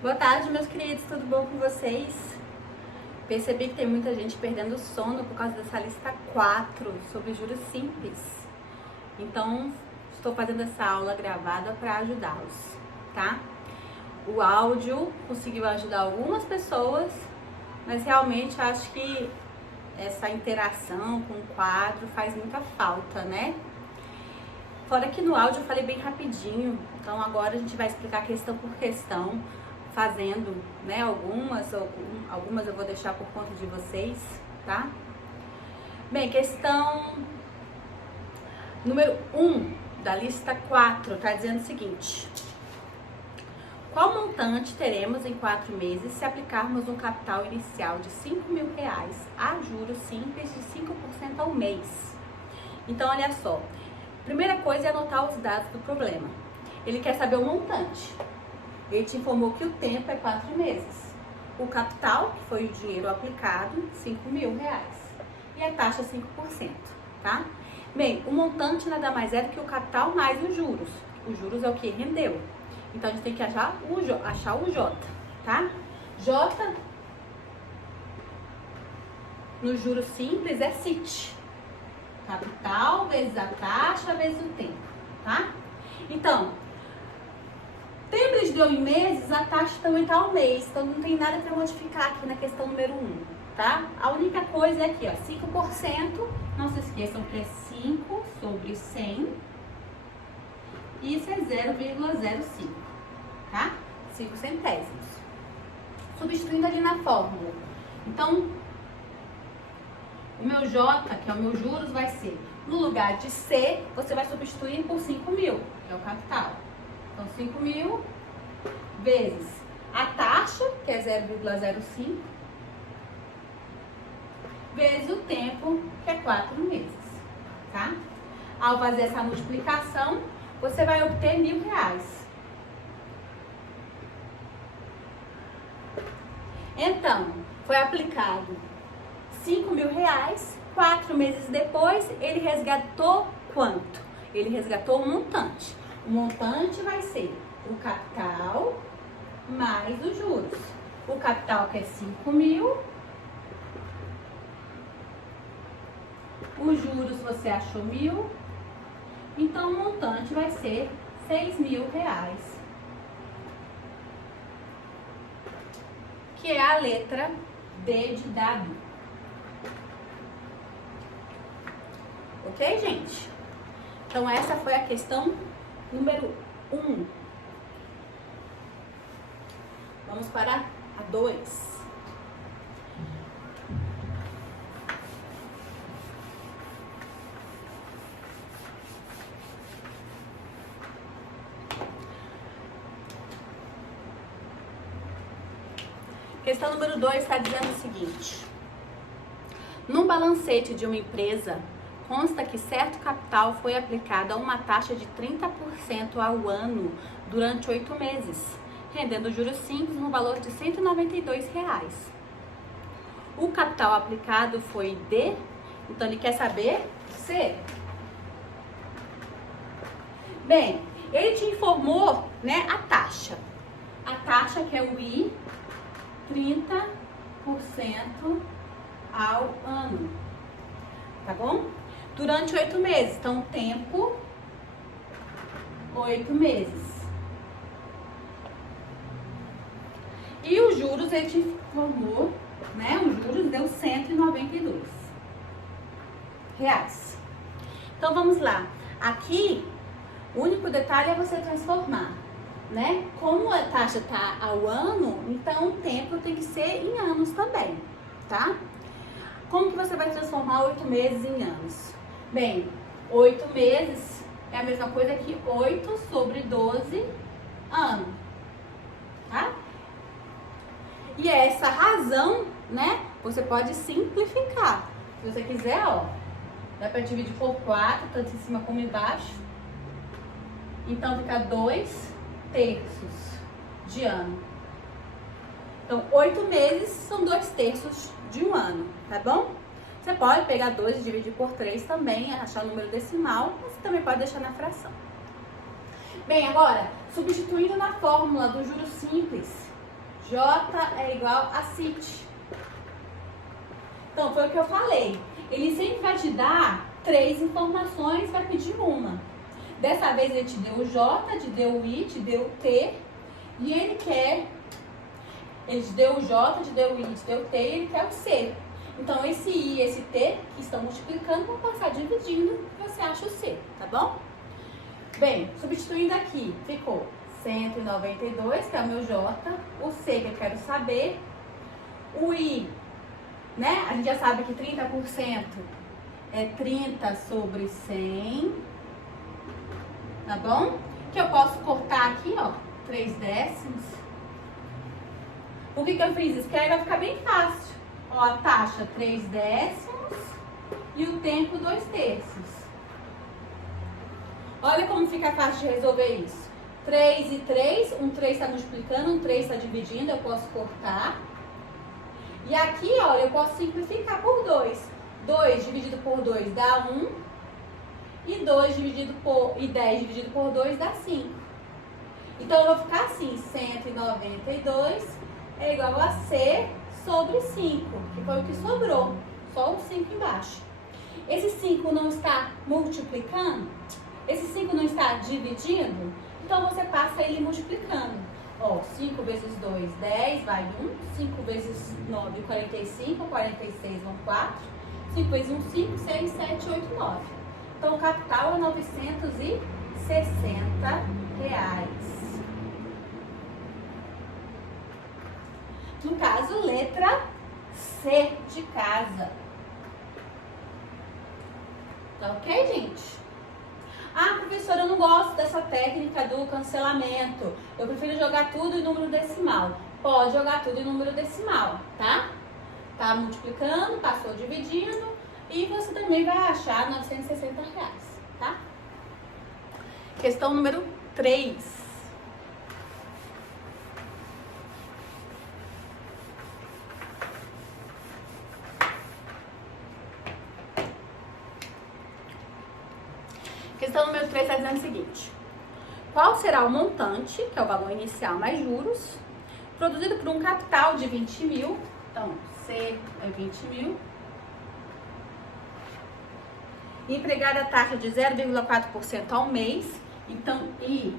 Boa tarde, meus queridos, tudo bom com vocês? Percebi que tem muita gente perdendo o sono por causa dessa lista 4 sobre juros simples. Então, estou fazendo essa aula gravada para ajudá-los, tá? O áudio conseguiu ajudar algumas pessoas, mas realmente acho que essa interação com o quadro faz muita falta, né? Fora que no áudio eu falei bem rapidinho, então agora a gente vai explicar questão por questão, fazendo, né, algumas eu vou deixar por conta de vocês, tá? Bem, questão número 1 da lista 4 tá dizendo o seguinte: qual montante teremos em 4 meses se aplicarmos um capital inicial de R$5.000 a juros simples de 5% ao mês? Então, olha só, primeira coisa é anotar os dados do problema. Ele quer saber o montante. Ele te informou que o tempo é 4 meses. O capital, que foi o dinheiro aplicado, R$5.000. E a taxa 5%, tá? Bem, o montante nada mais é do que o capital mais os juros. Os juros é o que rendeu. Então, a gente tem que achar o J, tá? J, no juros simples, é CIT. Capital vezes a taxa vezes o tempo, tá? Então, tempo eles deu em meses, a taxa também tá ao mês. Então, não tem nada para modificar aqui na questão número 1, tá? A única coisa é aqui, ó, 5%. Não se esqueçam que é 5 sobre 100. Isso é 0,05, tá? 5 centésimos. Substituindo ali na fórmula. Então, o meu J, que é o meu juros, vai ser, no lugar de C, você vai substituir por 5.000, que é o capital. Então, 5.000 vezes a taxa, que é 0,05, vezes o tempo, que é 4 meses, tá? Ao fazer essa multiplicação, você vai obter R$1.000. Então, foi aplicado R$5.000, 4 meses depois, ele resgatou quanto? Ele resgatou o montante. O montante vai ser o capital mais os juros. O capital que é 5.000. Os juros você achou 1.000. Então, o montante vai ser R$6.000. Que é a letra D de dado. Ok, gente? Então, essa foi a questão número 1. Vamos para a 2. Questão número 2 está dizendo o seguinte: num balancete de uma empresa, consta que certo capital foi aplicado a uma taxa de 30% ao ano durante 8 meses, rendendo juros simples no valor de R$192. O capital aplicado foi D, então ele quer saber C. Bem, ele te informou, né, a taxa. A taxa que é o I, 30% ao ano, tá bom? Durante 8 meses, então tempo, 8 meses. E os juros, ele te informou, né? Os juros deu R$192. Então vamos lá. Aqui, o único detalhe é você transformar, né? Como a taxa tá ao ano, então o tempo tem que ser em anos também, tá? Como que você vai transformar 8 meses em anos? Bem, 8 meses é a mesma coisa que 8 sobre 12 anos, tá? E é essa razão, né? Você pode simplificar. Se você quiser, ó, dá pra dividir por 4, tanto em cima como embaixo. Então, fica 2/3 de ano. Então, 8 meses são 2/3 de um ano, tá bom? Você pode pegar 2 e dividir por 3 também, achar o número decimal, mas você também pode deixar na fração. Bem, agora, substituindo na fórmula do juros simples, J é igual a CIT. Então, foi o que eu falei. Ele sempre vai te dar 3 informações, vai pedir uma. Dessa vez ele te deu o J, te deu o I, te deu o T. E ele te deu o J, te deu o I, te deu o T e ele quer o C. Então, esse I e esse T que estão multiplicando, vão passar dividindo, você acha o C, tá bom? Bem, substituindo aqui, ficou 192, que é o meu J, o C que eu quero saber, o I, né? A gente já sabe que 30% é 30 sobre 100, tá bom? Que eu posso cortar aqui, ó, 3 décimos. Por que eu fiz isso? Porque aí vai ficar bem fácil. Ó, a taxa 3 décimos e o tempo 2 terços. Olha como fica fácil de resolver isso. 3 e 3, um 3 está multiplicando, um 3 está dividindo, eu posso cortar. E aqui, olha, eu posso simplificar por 2. 2 dividido por 2 dá 1. E 10 dividido por 2 dá 5. Então, eu vou ficar assim, 192 é igual a C sobre 5, que foi o que sobrou. Só o 5 embaixo. Esse 5 não está multiplicando? Esse 5 não está dividindo? Então, você passa ele multiplicando. Ó, 5 vezes 2, 10, vai 1. 5 vezes 9, 45. 46 vão 4. 5 vezes 1, 5, 6, 7, 8, 9. Então, o capital é R$960. No caso, letra C de casa. Tá ok, gente? Ah, professora, eu não gosto dessa técnica do cancelamento. Eu prefiro jogar tudo em número decimal. Pode jogar tudo em número decimal, tá? Tá multiplicando, passou dividindo e você também vai achar R$960, tá? Questão número 3. Questão número 3 está dizendo o seguinte: qual será o montante, que é o valor inicial mais juros, produzido por um capital de 20 mil? Então, C é 20 mil. Empregada a taxa de 0,4% ao mês. Então, I,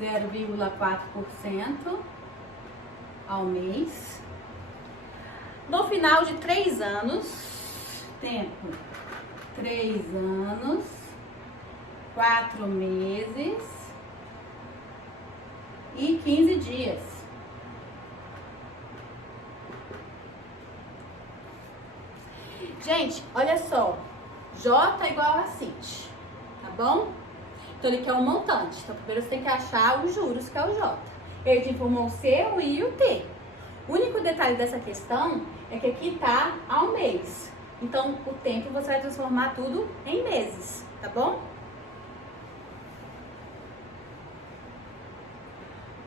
0,4% ao mês. No final de 3 anos, tempo, 3 anos, 4 meses e 15 dias. Gente, olha só. J é igual a CIT, tá bom? Então, ele quer um montante. Então, primeiro você tem que achar os juros, que é o J. Ele te informou o C, o I e o T. O único detalhe dessa questão é que aqui tá ao mês. Então, o tempo você vai transformar tudo em meses, tá bom?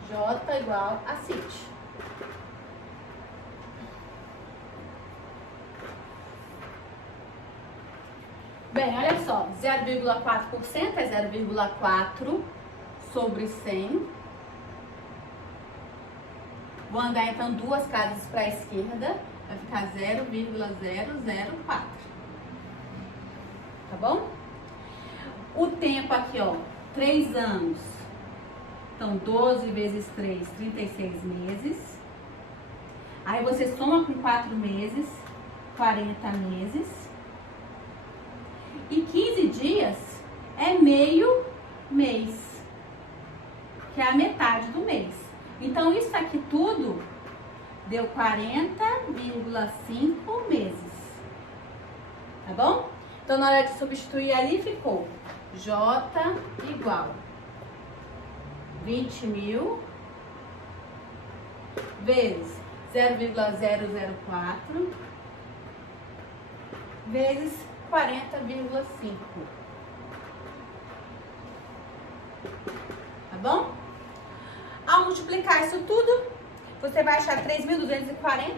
J igual a CIT. Bem, olha só, 0,4% é 0,4 sobre 100. Vou andar então 2 casas para a esquerda, vai ficar 0,004. Tá bom? O tempo aqui, ó, 3 anos. Então, 12 vezes 3, 36 meses. Aí você soma com 4 meses, 40 meses. E 15 dias é meio mês, que é a metade do mês. Então, isso aqui tudo deu 40,5 meses. Tá bom? Então, na hora de substituir ali, ficou J igual 20 mil vezes 0,004 vezes 40,5. Tá bom? Ao multiplicar isso tudo, você vai achar 3.240.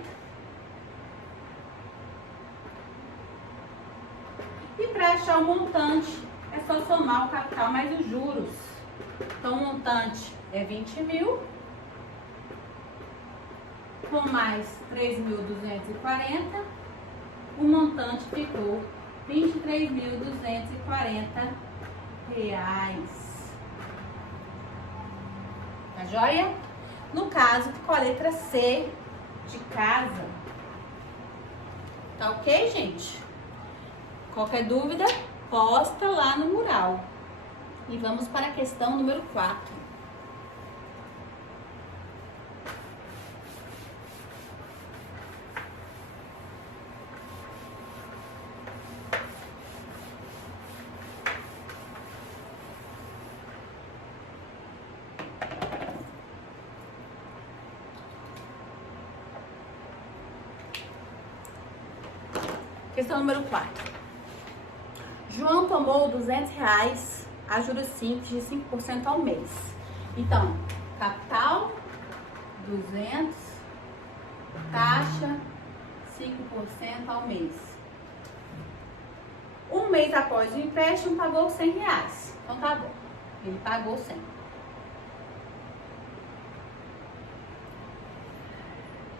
E para achar o montante, é só somar o capital mais os juros. Então, o montante é 20 mil com mais 3.240, o montante ficou R$ 23.240. Tá joia? No caso, ficou a letra C de casa. Tá ok, gente? Qualquer dúvida, posta lá no mural. E vamos para a questão número 4. Questão número 4. João tomou R$ 200 a juros simples de 5% ao mês. Então, capital, 200, taxa, 5% ao mês. Um mês após o empréstimo, pagou R$ 100. Então, tá bom. Ele pagou 100.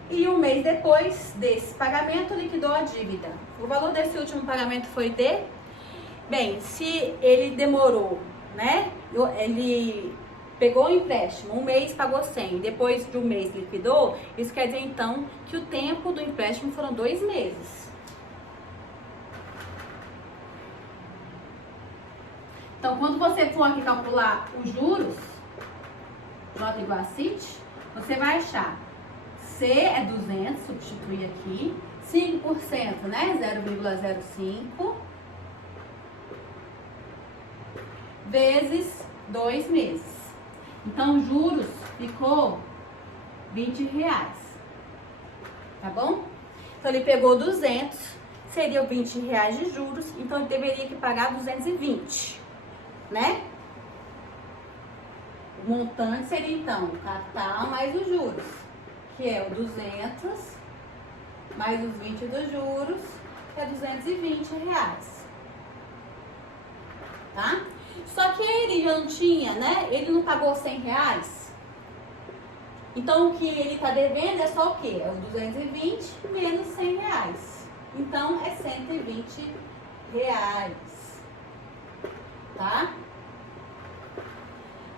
E um mês depois desse pagamento, liquidou a dívida. O valor desse último pagamento foi de... Bem, se ele demorou, né? Ele pegou o empréstimo, um mês pagou 100, depois de um mês liquidou, isso quer dizer então que o tempo do empréstimo foram 2 meses. Então, quando você for aqui calcular os juros, J igual a CIT, você vai achar C é 200, substitui aqui, 5%, né? 0,05 vezes 2 meses. Então, juros ficou R$ 20, tá bom? Então, ele pegou 200, seria R$ 20 de juros, então ele deveria que pagar 220, né? O montante seria, então, o capital mais os juros, que é o 200 mais os 20 dos juros, que é R$ 220, tá? Só que ele já não tinha, né? Ele não pagou R$ 100. Então, o que ele tá devendo é só o quê? É o 220 menos R$ 100. Então, é R$ 120, tá?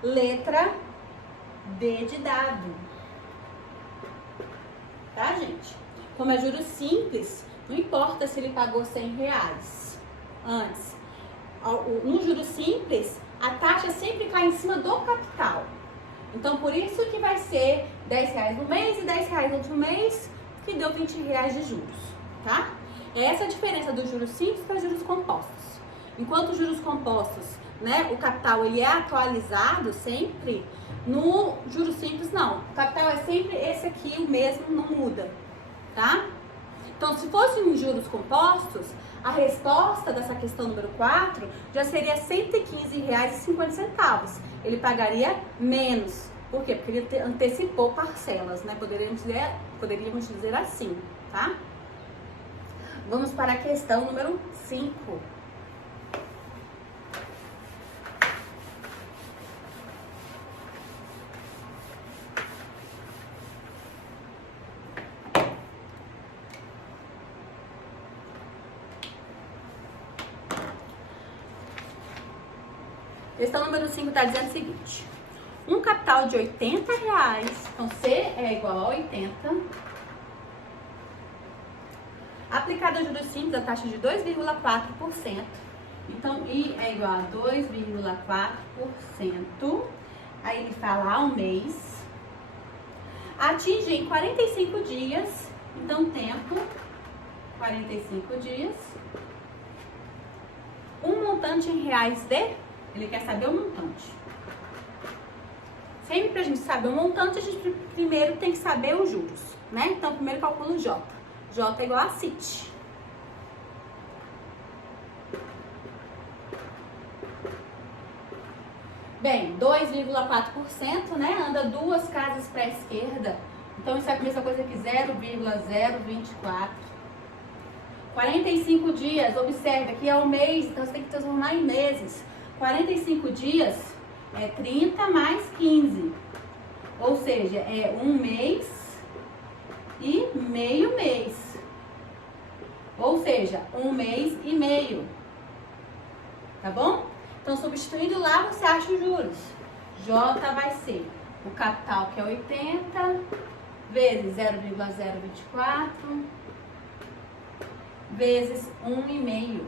Letra D de dado. Tá, gente? Como é juros simples, não importa se ele pagou R$ 100 antes. No juros simples, a taxa sempre cai em cima do capital. Então, por isso que vai ser R$ 10 no mês e R$ 10 no outro mês, que deu R$ 20 de juros, tá? Essa é a diferença dos juros simples para juros compostos. Enquanto os juros compostos, né, o capital ele é atualizado sempre, no juros simples não. O capital é sempre esse aqui, o mesmo, não muda, tá? Então, se fosse em juros compostos, a resposta dessa questão número 4 já seria R$ 115,50. Ele pagaria menos. Por quê? Porque ele antecipou parcelas, né? Poderíamos dizer assim, tá? Vamos para a questão número 5. Questão número 5 está dizendo o seguinte: um capital de R$ 80, então C é igual a 80, aplicado a juros simples a taxa de 2,4%, então I é igual a 2,4%, aí ele fala ao mês, atinge em 45 dias, então tempo, 45 dias, um montante em reais de... Ele quer saber o montante. Sempre pra gente saber o montante, a gente primeiro tem que saber os juros, né? Então, primeiro calcula o J. J é igual a CIT. Bem, 2,4%, né? Anda 2 casas para a esquerda. Então, isso é a mesma coisa que 0,024. 45 dias, observa que é o mês, então você tem que transformar em meses. 45 dias é 30 mais 15, ou seja, é um mês meio mês. Ou seja, 1 mês e meio. Tá bom? Então, substituindo lá, você acha os juros. J vai ser o capital, que é 80, vezes 0,024, vezes 1,5.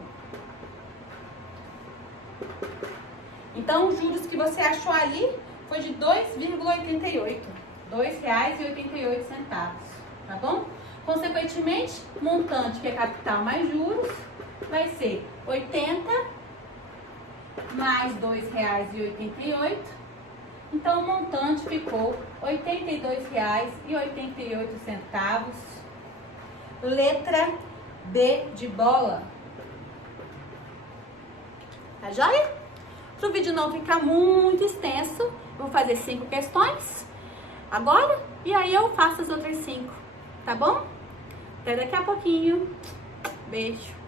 Então, os juros que você achou ali foi de 2,88. R$ 2,88, tá bom? Consequentemente, montante, que é capital mais juros, vai ser 80 mais R$ 2,88. Então, o montante ficou R$ 82,88. Letra B de bola. Tá joia? Para o vídeo não ficar muito extenso, eu vou fazer 5 questões agora e aí eu faço as outras 5, tá bom? Até daqui a pouquinho. Beijo.